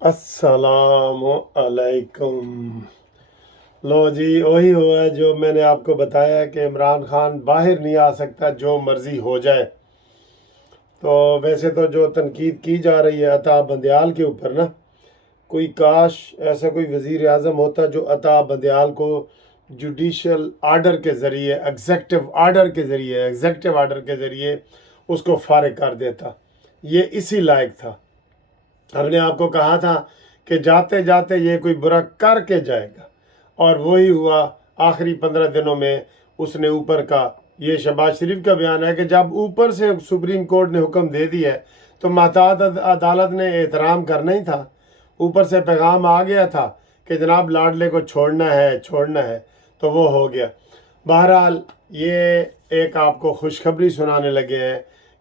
अस्सलाम अलैकुम। लो जी, वही हुआ है जो मैंने आपको बताया कि इमरान खान बाहर नहीं आ सकता जो मर्ज़ी हो जाए। तो वैसे तो जो तनकीद की जा रही है अता बंदयाल के ऊपर ना, कोई काश ऐसा कोई वज़ीर आज़म होता जो अता बंदयाल को जुडिशल आर्डर के ज़रिए, एग्जेक्टिव आर्डर के ज़रिए उसको फारिग कर देता। ये इसी लायक था। हमने आपको कहा था कि जाते जाते ये कोई बुरा करके जाएगा, और वही हुआ। आखिरी 15 दिनों में उसने ऊपर का, ये शहबाज शरीफ का बयान है कि जब ऊपर से सुप्रीम कोर्ट ने हुक्म दे दिया है तो महतात अदालत ने एहतराम करना ही था। ऊपर से पैगाम आ गया था कि जनाब लाडले को छोड़ना है, तो वो हो गया। बहरहाल ये एक आपको खुशखबरी सुनाने लगे हैं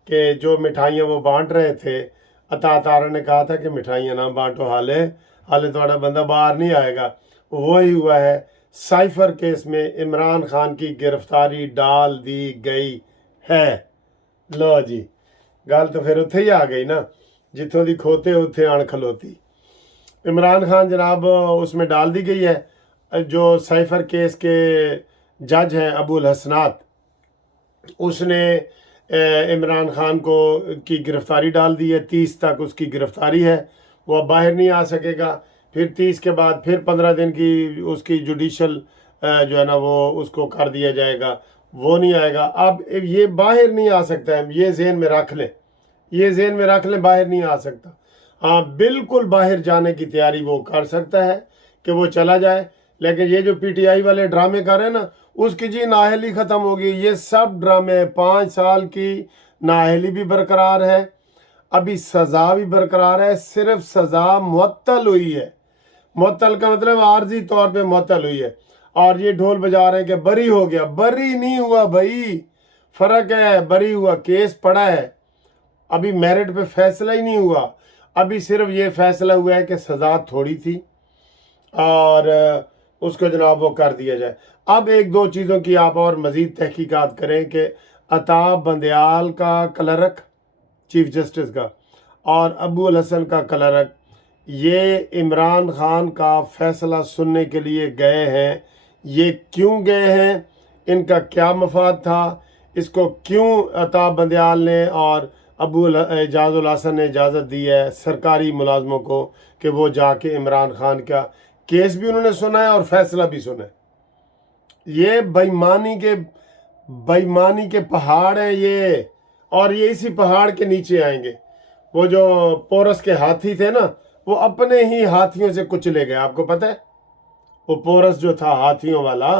कि जो मिठाइयाँ वो बांट रहे थे, अता तारा ने कहा था कि मिठाइयाँ ना बांटो, हाले थोड़ा बंदा बाहर नहीं आएगा। वही हुआ है। साइफर केस में इमरान खान की गिरफ्तारी डाल दी गई है। लो जी, गल तो फिर उत्थे ही आ गई ना, जिथों दी खोते उत्थे आण खलोती। इमरान खान जनाब उसमें डाल दी गई है। जो साइफर केस के जज हैं अबुल हसनात, उसने इमरान खान को की गिरफ्तारी डाल दी है। 30 तक उसकी गिरफ्तारी है, वो अब बाहर नहीं आ सकेगा। फिर 30 के बाद फिर 15 दिन की उसकी जुडिशल जो है ना वो उसको कर दिया जाएगा, वो नहीं आएगा। अब ये बाहर नहीं आ सकता है, ये जहन में रख लें, बाहर नहीं आ सकता। हाँ, बिल्कुल बाहर जाने की तैयारी वो कर सकता है कि वो चला जाए, लेकिन ये जो पीटीआई वाले ड्रामे कर रहे हैं ना, उसकी जी नाअहली ख़त्म होगी। ये सब ड्रामे, 5 साल की नाअहली भी बरकरार है, अभी सज़ा भी बरकरार है। सिर्फ सज़ा मुअत्तल हुई है। मुअत्तल का मतलब आर्जी तौर पे मुअत्तल हुई है। और ये ढोल बजा रहे हैं कि बरी हो गया। बरी नहीं हुआ भाई, फ़र्क है। बरी हुआ, केस पड़ा है, अभी मेरिट पे फैसला ही नहीं हुआ। अभी सिर्फ ये फैसला हुआ है कि सज़ा थोड़ी थी और उसको जनाब वो कर दिया जाए। अब एक दो चीज़ों की आप और मज़ीद तहकीकात करें कि अता बंदयाल का क्लर्क चीफ जस्टिस का और अबुल हसन का क्लर्क, ये इमरान खान का फैसला सुनने के लिए गए हैं। ये क्यों गए हैं, इनका क्या मफाद था, इसको क्यों अता बंदयाल ने और एजाजुल हसन ने इजाज़त दी है सरकारी मुलाजमों को कि वो जाके इमरान खान का केस भी उन्होंने सुना है और फैसला भी सुना है। ये बेईमानी के पहाड़ हैं ये, और ये इसी पहाड़ के नीचे आएंगे। वो जो पोरस के हाथी थे ना, वो अपने ही हाथियों से कुचले गए। आपको पता है, वो पोरस जो था हाथियों वाला,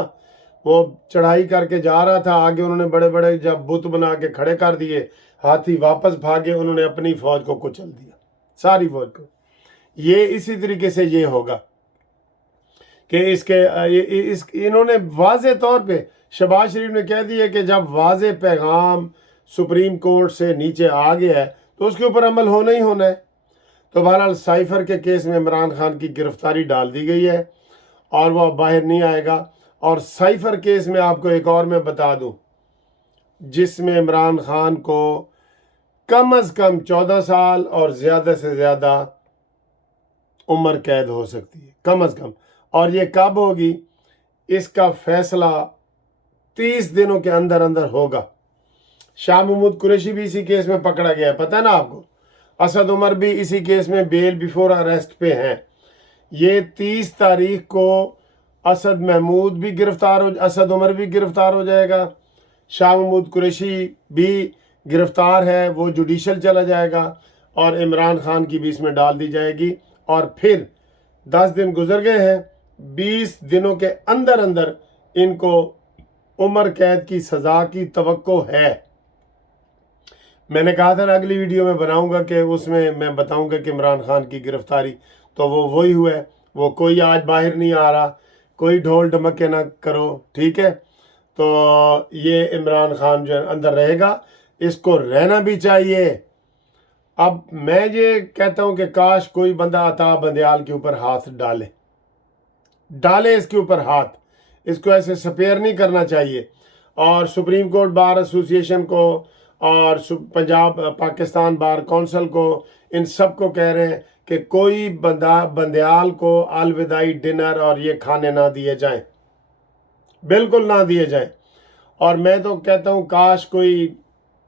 वो चढ़ाई करके जा रहा था, आगे उन्होंने बड़े बड़े जब बुत बना के खड़े कर दिए, हाथी वापस भागे, उन्होंने अपनी फौज को कुचल दिया, सारी फौज को। ये इसी तरीके से ये होगा कि इन्होंने वाज़े तौर पे, शहबाज शरीफ ने कह दिया कि जब वाज़े पैगाम सुप्रीम कोर्ट से नीचे आ गया है तो उसके ऊपर अमल होना ही होना है। तो बहरहाल साइफर के केस में इमरान खान की गिरफ्तारी डाल दी गई है और वह बाहर नहीं आएगा। और साइफर केस में आपको एक और मैं बता दूं, जिसमें इमरान खान को कम अज़ कम 14 साल और ज़्यादा से ज़्यादा उम्र कैद हो सकती है, कम अज़ कम। और ये कब होगी, इसका फैसला 30 दिनों के अंदर अंदर होगा। शाह महमूद कुरैशी भी इसी केस में पकड़ा गया है, पता है ना आपको। असद उमर भी इसी केस में बेल बिफोर अरेस्ट पे हैं। ये 30 तारीख को असद उमर भी गिरफ्तार हो जाएगा। शाह महमूद कुरैशी भी गिरफ्तार है, वो जुडिशल चला जाएगा और इमरान खान की भी इसमें डाल दी जाएगी। और फिर 10 दिन गुजर गए हैं, 20 दिनों के अंदर अंदर इनको उम्र कैद की सज़ा की तवक्को है। मैंने कहा था ना अगली वीडियो में बनाऊंगा कि उसमें मैं बताऊंगा कि इमरान खान की गिरफ्तारी, तो वो वही हुआ है। वो कोई आज बाहर नहीं आ रहा, कोई ढोल ढमके ना करो, ठीक है। तो ये इमरान खान जो अंदर रहेगा, इसको रहना भी चाहिए। अब मैं ये कहता हूं कि काश कोई बंदा अता बंदयाल के ऊपर हाथ डाले इसके ऊपर हाथ, इसको ऐसे स्पेयर नहीं करना चाहिए। और सुप्रीम कोर्ट बार एसोसिएशन को और पंजाब पाकिस्तान बार काउंसिल को इन सब को कह रहे हैं कि कोई बंदयाल को अलविदाई डिनर और ये खाने ना दिए जाएं, बिल्कुल ना दिए जाएं। और मैं तो कहता हूँ काश कोई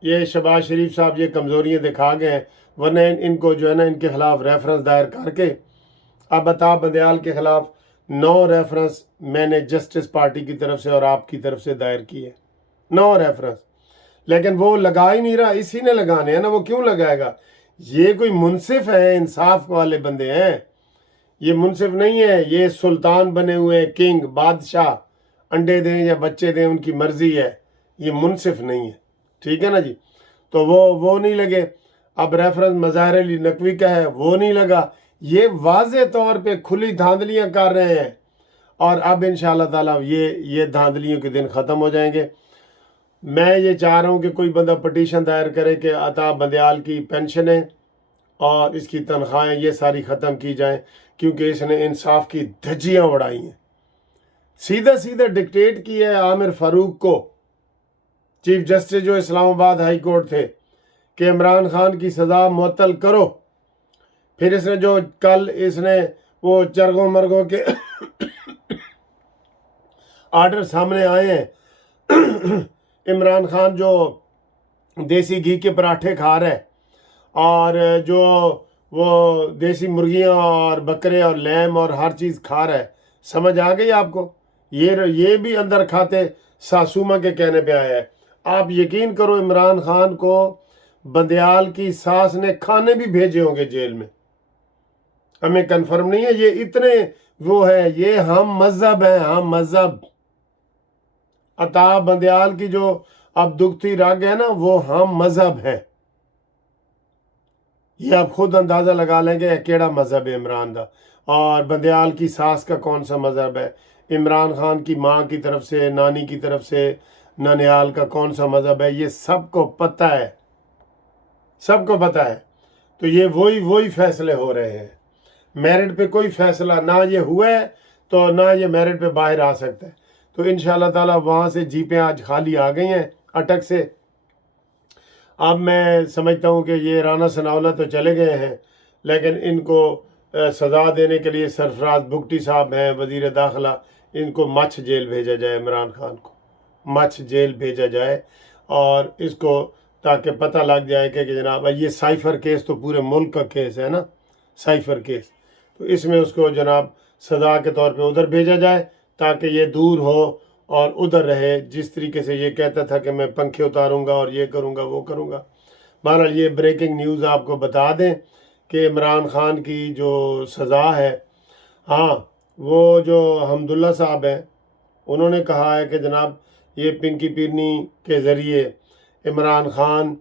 ये शहबाज शरीफ साहब ये कमज़ोरियाँ दिखा गए हैं, वरना इनको जो है ना इनके खिलाफ रेफरेंस दायर करके अब बता बंदयाल के खिलाफ 9 रेफरेंस मैंने जस्टिस पार्टी की तरफ से और आपकी तरफ से दायर किए, 9 रेफरेंस। लेकिन वो लगा ही नहीं रहा, इसी ने लगाने हैं ना, वो क्यों लगाएगा? ये कोई मुनसिफ है, इंसाफ वाले बंदे हैं, ये मुनसिफ नहीं है, ये सुल्तान बने हुए हैं, किंग बादशाह, अंडे दें या बच्चे दें उनकी मर्जी है, ये मुनसिफ नहीं है, ठीक है ना जी। तो वो नहीं लगे। अब रेफरेंस मज़ाहिर अली नकवी का है, वो नहीं लगा। ये वाज़े तौर पे खुली धांधलियाँ कर रहे हैं, और अब इंशाअल्लाह ताला ये धांधलियों के दिन ख़त्म हो जाएंगे। मैं ये चाह रहा हूँ कि कोई बंदा पटिशन दायर करे कि अता बंदयाल की पेंशनें और इसकी तनख्वाहें ये सारी ख़त्म की जाएं, क्योंकि इसने इंसाफ की धज्जियाँ उड़ाई हैं। सीधा डिक्टेट किया है आमिर फारूक को, चीफ जस्टिस जो इस्लामाबाद हाई कोर्ट थे, कि इमरान खान की सज़ा मुअत्तल करो। फिर इसने जो कल इसने वो चरगों मरगों के आर्डर सामने आए हैं, इमरान खान जो देसी घी के पराठे खा रहा है और जो वो देसी मुर्गियां और बकरे और लैम और हर चीज़ खा रहा है, समझ आ गई आपको? ये भी अंदर खाते सासुमा के कहने पे आया है। आप यकीन करो इमरान खान को बंदयाल की सास ने खाने भी भेजे होंगे जेल में, हमें कंफर्म नहीं है। ये इतने वो है, ये हम मजहब है, हम मजहब। अता बंदयाल की जो अब दुखती राग है ना, वो हम मजहब है। ये आप खुद अंदाज़ा लगा लेंगे केड़ा मजहब है इमरान का, और बंदयाल की सास का कौन सा मजहब है, इमरान खान की माँ की तरफ से, नानी की तरफ से ननिहाल का कौन सा मजहब है, ये सबको पता है, सबको पता है। तो ये वही फैसले हो रहे हैं, मेरिट पे कोई फैसला ना ये हुआ है, तो ना ये मेरिट पे बाहर आ सकता है। तो इंशाअल्लाह ताला वहाँ से जीपें आज खाली आ गई हैं अटक से। अब मैं समझता हूँ कि ये राना सनाउल्लाह तो चले गए हैं, लेकिन इनको सज़ा देने के लिए सरफराज बुगटी साहब हैं वज़ीर दाखिला, इनको मछ जेल भेजा जाए, इमरान खान को मछ जेल भेजा जाए, और इसको ताकि पता लग जाए कि जनाब ये साइफ़र केस तो पूरे मुल्क का केस है ना, साइफ़र केस, तो इसमें उसको जनाब सज़ा के तौर पे उधर भेजा जाए ताकि ये दूर हो और उधर रहे। जिस तरीके से ये कहता था कि मैं पंखे उतारूंगा और ये करूंगा वो करूंगा। बहरहाल ये ब्रेकिंग न्यूज़ आपको बता दें कि इमरान खान की जो सज़ा है, हाँ, वो जो हमदुल्ला साहब हैं उन्होंने कहा है कि जनाब ये पिंकी पीरनी के ज़रिए इमरान खान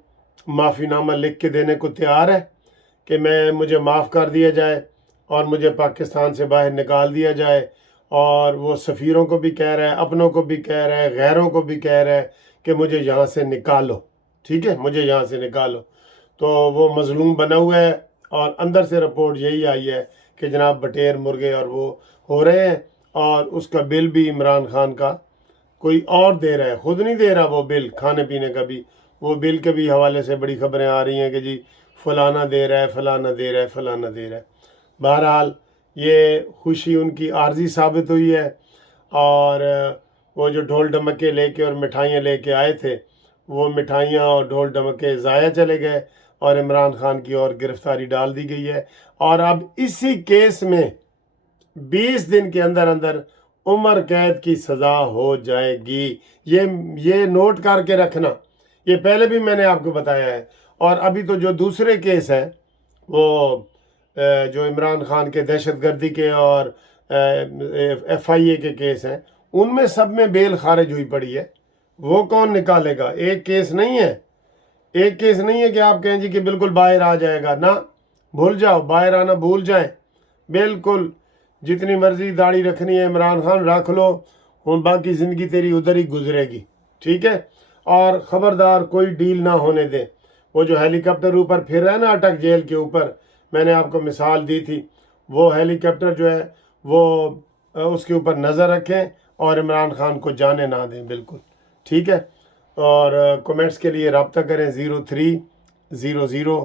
माफ़ीनामा लिख के देने को तैयार है कि मुझे माफ़ कर दिया जाए और मुझे पाकिस्तान से बाहर निकाल दिया जाए। और वो सफ़ीरों को भी कह रहा है, अपनों को भी कह रहा है, गैरों को भी कह रहा है कि मुझे यहाँ से निकालो, ठीक है, मुझे यहाँ से निकालो। तो वो मज़लूम बना हुआ है, और अंदर से रिपोर्ट यही आई है कि जनाब बटेर मुर्गे और वो हो रहे हैं, और उसका बिल भी इमरान खान का कोई और दे रहा है, ख़ुद नहीं दे रहा वो बिल, खाने पीने का भी। वो बिल के भी हवाले से बड़ी ख़बरें आ रही हैं कि जी फ़लाना दे रहा है, फ़लाना दे रहा है, फ़लाना दे रहा है। बहरहाल ये खुशी उनकी आर्जी साबित हुई है, और वो जो ढोल ढमक्के लेके और मिठाइयाँ लेके आए थे, वो मिठाइयाँ और ढोल ढमक्के ज़ाया चले गए, और इमरान खान की और गिरफ्तारी डाल दी गई है। और अब इसी केस में 20 दिन के अंदर अंदर उम्र कैद की सज़ा हो जाएगी। ये नोट करके रखना, ये पहले भी मैंने आपको बताया है। और अभी तो जो दूसरे केस है, वो जो इमरान खान के दहशतगर्दी के और FIA के केस हैं, उनमें सब में बेल खारिज हुई पड़ी है। वो कौन निकालेगा? एक केस नहीं है, एक केस नहीं है कि आप कहें जी कि बिल्कुल बाहर आ जाएगा ना, भूल जाओ, बाहर आना भूल जाएं। बिल्कुल जितनी मर्जी दाढ़ी रखनी है इमरान खान रख लो, और बाकी ज़िंदगी तेरी उधर ही गुजरेगी, ठीक है। और ख़बरदार कोई डील ना होने दें। वो जो हेलीकॉप्टर ऊपर फिर रहा है ना अटक जेल के ऊपर, मैंने आपको मिसाल दी थी, वो हेलीकॉप्टर जो है वो उसके ऊपर नज़र रखें और इमरान खान को जाने ना दें, बिल्कुल ठीक है। और कमेंट्स के लिए रब्ता करें 0300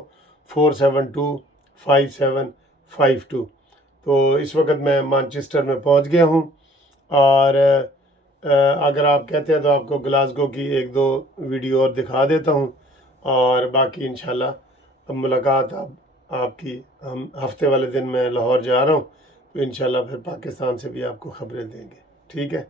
472752۔ تو اس وقت میں مانچسٹر میں پہنچ گیا ہوں، اور اگر آپ کہتے ہیں تو آپ کو گلاسگو کی 1-2 ویڈیو اور دکھا دیتا ہوں، اور باقی انشاءاللہ اب ملاقات آپ کی ہم ہفتے والے دن میں لاہور جا رہا ہوں، تو انشاءاللہ پھر پاکستان سے بھی آپ کو خبریں دیں گے، ٹھیک ہے۔